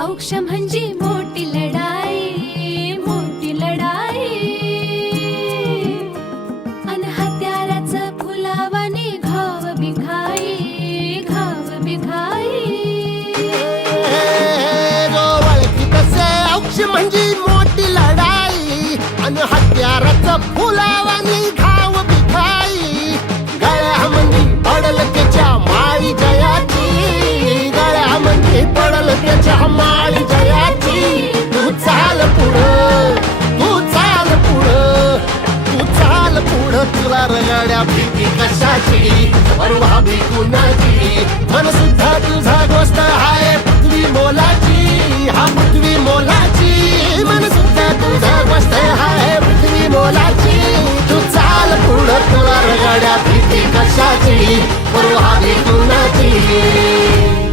औक्ष म्हणजे मोठी लढाई, मोठी लढाई. अन हत्याराचं फुलावानी घाव बिघाई, घाव बिघाई. जो वळखी तसे औक्ष म्हणजे मोठी लढाई आणि हत्याराचं फुलावानी घाव बिघाई. गळ्यामध्ये पडल त्याच्या माळी जयाची, गळ्यामध्ये पडल त्याच्या माळी जयाची. तू चाल पुढं, तू चाल पुढं, तू चाल पुढं. तुला रगड्या भीती कशाची, परवा भी कुणाची. मन सुद्धा तुझा गोष्ट हाय पृथ्वी मोलाची, हा पृथ्वी मोलाची. मन सुद्धा तुझा गोष्ट हाय पृथ्वी मोलाची. तू चाल पुढं, तुला रगड्या भीती कशाची, परवा भी कुणाची.